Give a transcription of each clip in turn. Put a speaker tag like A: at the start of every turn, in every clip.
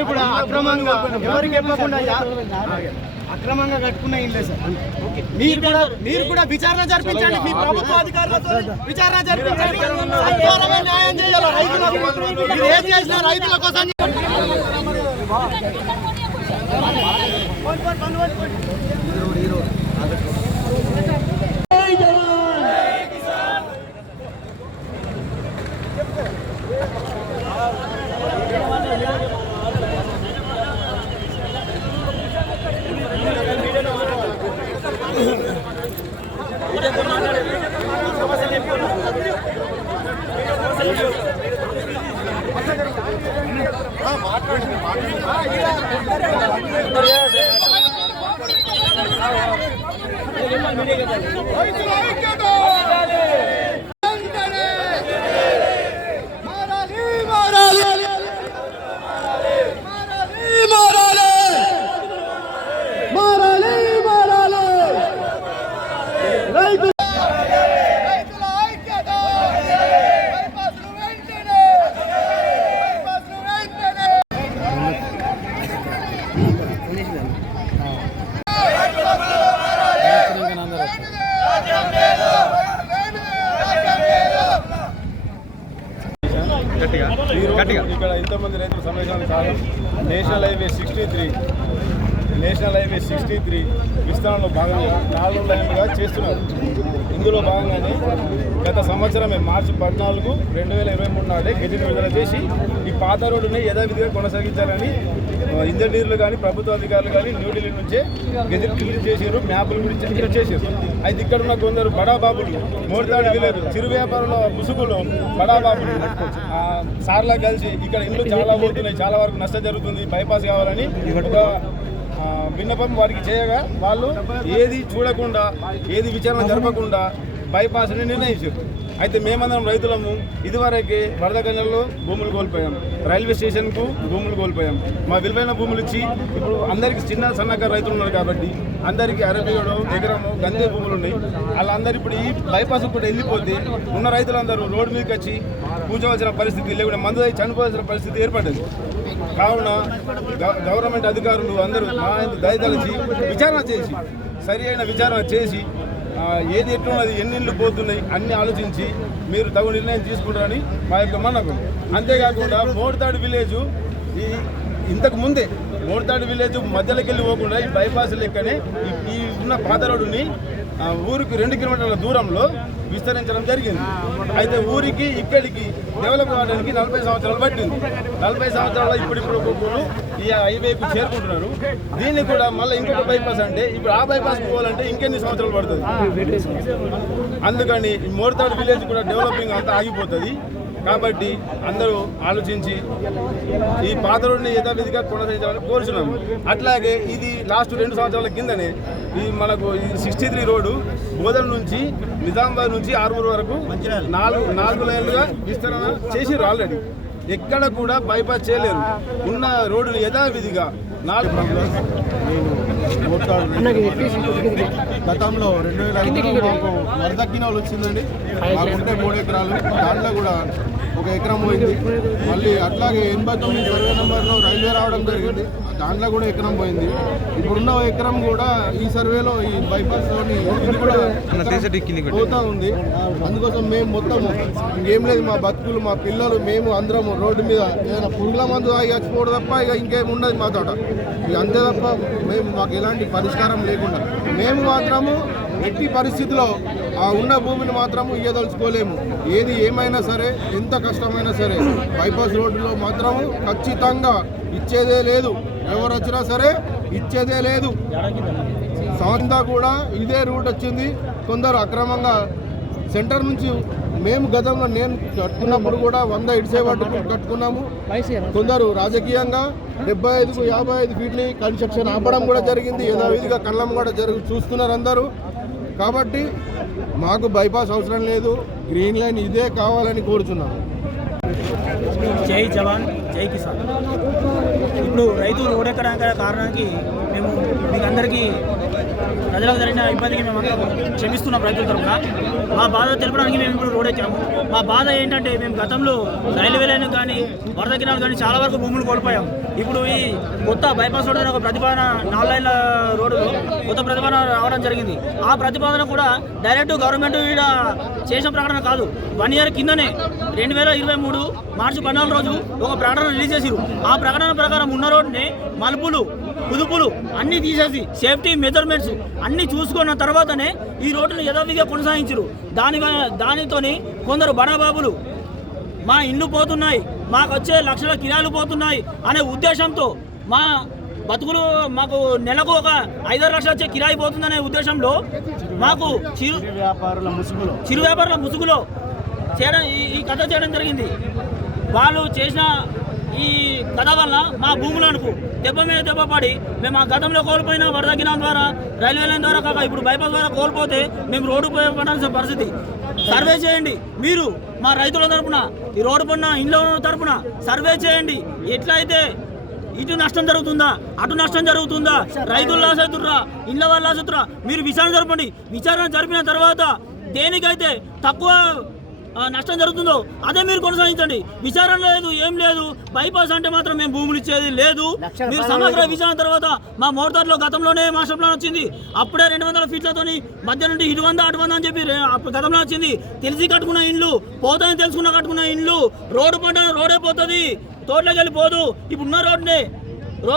A: ఇప్పుడు అక్రమంగా ఎవరికి చెప్పకుండా యా- అక్రమంగా కట్టుకున్న ఇల్లే సార్ మీరు కూడా మీరు కూడా విచారణ జరిపించండి మీ ప్రభుత్వ అధికారులతో విచారణ జరిపించండి సత్వరమే న్యాయం చేయాలి రైతులకు మీరు ఏం చేసినా రైతుల కోసం Leute,
B: Leute, ఇక్కడ ఇంతమంది రైతుల సమావేశానికి కారణం national highway sixty three. National highway sixty three విస్తరణలో భాగంగా నాలుగు లైన్లుగా చేస్తున్నారు. ఇందులో భాగంగానే గత సంవత్సరమే మార్చి పద్నాలుగు రెండు వేల ఇరవై మూడు నాడే గెజిట్ విడుదల చేసి ఈ పాత రోడ్డుని యథావిధిగా కొనసాగించాలని ఇంజనీర్లు కానీ ప్రభుత్వ అధికారులు కానీ న్యూఢిల్లీ నుంచే గెజిట్ రిలీజ్ చేసారు మ్యాపులు కూడా ఇచ్చి- ఇచ్చేసారు అయితే ఇక్కడ ఉన్న కొందరు బడాబాబులు మోర్తాడు విలేరు చిరు వ్యాపారుల ముసుగులు బడాబాబులు సార్లా కలిసి ఇక్కడ ఇండ్లు చాలా పోతున్నాయి చాలా వరకు నష్టం జరుగుతుంది బైపాస్ కావాలని ఒక విన్నపం వారికి చేయగా వాళ్ళు ఏది చూడకుండా ఏది విచారణ జరపకుండా బైపాస్ని నిర్ణయించారు. అయితే మేమందరం రైతులము ఇదివరకే వరద గంజల్లో భూములు కోల్పోయాం. రైల్వే స్టేషన్కు భూములు కోల్పోయాం. మా విలువైన భూములు ఇచ్చి ఇప్పుడు అందరికి చిన్న సన్నకారు రైతులు ఉన్నారు కాబట్టి అందరికీ అరబిగడు ఎకరము గంజే భూములు ఉన్నాయి. వాళ్ళందరూ ఇప్పుడు ఈ బైపాస్ కూడా వెళ్ళిపోతే ఉన్న రైతులందరూ రోడ్డు మీదకి వచ్చి కూర్చోవలసిన పరిస్థితి లేకుండా మందు చనిపోవాల్సిన పరిస్థితి ఏర్పడింది కావున గ- గవర్నమెంట్ అధికారులు అందరూ దయతలిచి విచారణ చేసి సరి అయిన విచారణ చేసి ఏది ఎట్లున్నది ఎన్ని ఇళ్ళు పోతున్నాయి అన్ని ఆలోచించి మీరు తగు నిర్ణయం తీసుకుంటారని మా యొక్క మనకు అంతేకాకుండా మోడతాడు విలేజ్ ఈ ఇంతకు ముందే మోడతాడు విలేజ్ మధ్యలోకి వెళ్ళి పోకుండా ఈ బైపాస్ లెక్కనే ఈ- ఉన్న పాత రోడ్డుని ఆ, ఊరికి రెండు కిలోమీటర్ల దూరంలో విస్తరించడం జరిగింది. అయితే ఊరికి ఇక్కడికి డెవలప్ కావడానికి నలభై సంవత్సరాలు పట్టింది. నలభై సంవత్సరాలు ఇప్పుడు ఇప్పుడు ఒక్కొక్కరు ఈ హైవేకు చేరుకుంటున్నారు. దీన్ని కూడా మళ్ళీ ఇంకొక బైపాస్ అంటే ఇప్పుడు ఆ బైపాస్ పోవాలంటే ఇంకెన్ని సంవత్సరాలు పడుతుంది? అందుకని మోర్తాడు విలేజ్ కూడా డెవలపింగ్ అంతా ఆగిపోతుంది. కాబట్టి అందరూ ఆలోచించి ఈ పాత రోడ్ని యథావిధిగా కొనసాగించాలని కోరుచున్నాము. అట్లాగే ఇది లాస్ట్ రెండు సంవత్సరాల కిందనే ఈ మనకు ఈ సిక్స్టీ త్రీ రోడ్డు బోధన నుంచి నిజామాబాద్ నుంచి ఆరుమూరు వరకు నాలుగు నాలుగు లైన్లుగా విస్తరణ చేసిర్రు ఆల్రెడీ. ఎక్కడ కూడా బైపాస్ చేయలేరు. ఉన్న రోడ్డుని యథావిధిగా నాలుగు
C: గతంలో రెండు వేల ఐదులో మాకు వచ్చిందండి. మాకుంటే మూడు ఎకరాలు. దాంట్లో కూడా ఒక ఎకరం పోయింది. మళ్ళీ అట్లాగే ఎనభై తొమ్మిది సర్వే నెంబర్లో రైల్వే రావడం జరిగింది. దాంట్లో కూడా ఎకరం పోయింది. ఇప్పుడున్న ఎకరం కూడా ఈ సర్వేలో ఈ బైపాస్లోని ఇది కూడా పోతా ఉంది. అందుకోసం మేము మొత్తం ఇంకేం లేదు మా బతుకులు మా పిల్లలు మేము అందరం రోడ్డు మీద ఏదైనా పురుగుల మందు తాగి చచ్చిపోవడం తప్ప ఇక ఇంకేం ఉండదు మా తోట. ఇక అంతే తప్ప మేము మాకు ఎలాంటి పరిష్కారం లేకుండా. మేము మాత్రము ఎట్టి పరిస్థితిలో ఆ ఉన్న భూమిని మాత్రం ఇయ్యదలుచుకోలేము. ఏది ఏమైనా సరే ఎంత కష్టమైనా సరే బైపాస్ రోడ్డులో మాత్రం ఖచ్చితంగా ఇచ్చేదే లేదు. ఎవరు వచ్చినా సరే ఇచ్చేదే లేదు. సంవత్సరంతా కూడా ఇదే రూట్ వచ్చింది. కొందరు అక్రమంగా సెంటర్ నుంచి మేము గతంలో నేను కట్టుకున్నప్పుడు కూడా వంద ఇడిసేవాటు కట్టుకున్నాము. కొందరు రాజకీయంగా డెబ్బై ఐదుకు యాభై ఐదు ఫీట్ని కన్స్ట్రక్షన్ ఆపడం కూడా జరిగింది. యథావిధిగా కళ్ళం కూడా జరుగు చూస్తున్నారు అందరూ. కాబట్టి మాకు బైపాస్ అవసరం లేదు. గ్రీన్ లైన్ ఇదే కావాలని కోరుచున్నాము.
D: జై జవాన్ జై కిసాన్. ఇప్పుడు రైతు రోడ్ కారణానికి మేము మీకు అందరికీ ప్రజలకు జరిగిన ఇబ్బందికి మేము క్షమిస్తున్నాం రైతుల తరఫున మా బాధ తెలపడానికి మేము ఇప్పుడు రోడ్ మా బాధ ఏంటంటే మేము గతంలో రైల్వే లైన్ కానీ వరద కిరాలు కానీ చాలా వరకు భూములు కోల్పోయాం. ఇప్పుడు ఈ కొత్త బైపాస్ రోడ్ అనే ఒక ప్రతిపాదన నాలుగు లైన్ల రోడ్డు కొత్త ప్రతిపాదన రావడం జరిగింది. ఆ ప్రతిపాదన కూడా డైరెక్ట్ గవర్నమెంట్ ఈడ చేసిన ప్రకటన కాదు. వన్ ఇయర్ కిందనే రెండు వేల ఇరవై మూడు మార్చి పద్నాలుగు రోజు ఒక ప్రకటన రిలీజ్ చేసిరు ఆ ప్రకటన ప్రకారం ఉన్న రోడ్డుని మలుపులు కుదుపులు అన్ని తీసేసి సేఫ్టీ మెజర్మెంట్స్ అన్ని చూసుకున్న తర్వాతనే ఈ రోడ్డును యథావిధిగా కొనసాగించరు దాని దానితోని కొందరు బడాబాబులు మా ఇండ్లు పోతున్నాయి మాకు వచ్చే లక్షల కిరాలు పోతున్నాయి అనే ఉద్దేశంతో మా బతుకులు మాకు నెలకు ఒక ఐదారు లక్షలు వచ్చే కిరాయి పోతుందనే ఉద్దేశంలో మాకు చిరు
A: వ్యాపారుల ముసుగులో.
D: చిరు వ్యాపారుల ముసుగులో చేయడం ఈ కథ చేయడం జరిగింది. వాళ్ళు చేసిన ఈ కథ వల్ల మా భూములకు దెబ్బ మీద దెబ్బ పడి మేము ఆ గతంలో కోల్పోయిన వరద ద్వారా రైల్వే లైన్ ద్వారా కాక ఇప్పుడు బైపాస్ ద్వారా కోల్పోతే మేము రోడ్డు పడాల్సిన పరిస్థితి. సర్వే చేయండి. మీరు మా రైతుల తరపున ఈ రోడ్డు పడిన ఇండ్ల తరపున సర్వే చేయండి. ఎట్లయితే ఇటు నష్టం జరుగుతుందా అటు నష్టం జరుగుతుందా రైతులు లాస్ అవుతుర్రా ఇళ్ళ వాళ్ళు లాస్ మీరు విచారణ జరపండి. విచారణ జరిపిన తర్వాత దేనికైతే తక్కువ నష్టం జరుగుతుందో అదే మీరు కొనసాగించండి. విచారణ లేదు ఏం లేదు. బైపాస్ అంటే మాత్రం మేము భూములు ఇచ్చేది లేదు. మీరు సమగ్ర విచారణ తర్వాత మా మోటార్లో గతంలోనే మాస్టర్ ప్లాన్ వచ్చింది. అప్పుడే రెండు వందల ఫీట్లతోని మధ్య నుండి ఇటు వంద అటు వంద అని చెప్పి గతంలో వచ్చింది. తెలిసి కట్టుకున్న ఇండ్లు పోతాయని తెలుసుకున్న కట్టుకున్న ఇండ్లు రోడ్డు పడ్డ రోడే పోతుంది. తోటలోకి వెళ్ళిపోదు. ఇప్పుడు ఉన్న రోడ్నే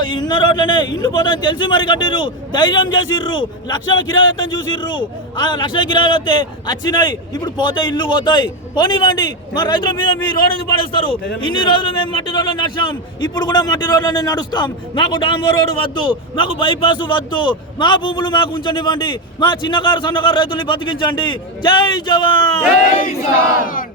D: ఇన్న రోడ్లనే ఇల్లు పోతాయని తెలిసి మరి కట్టిర్రు. ధైర్యం చేసిర్రు. లక్షల కిరాయత్తం చూసిర్రు. ఆ లక్షల కిరాయిలు వస్తే వచ్చినాయి. ఇప్పుడు పోతే ఇల్లు పోతాయి. పోనివ్వండి. మా రైతుల మీద మీ రోడ్ ఎందుకు పడేస్తారు. ఇన్ని రోజులు మేము మట్టి రోడ్లు నడిచాం. ఇప్పుడు కూడా మట్టి రోడ్లనే నడుస్తాం. మాకు డాంబో రోడ్డు వద్దు. మాకు బైపాస్ వద్దు. మా భూములు మాకు ఉంచనివ్వండి. మా చిన్నకారు సన్నకారు రైతుల్ని బతికించండి. జై జవాన్!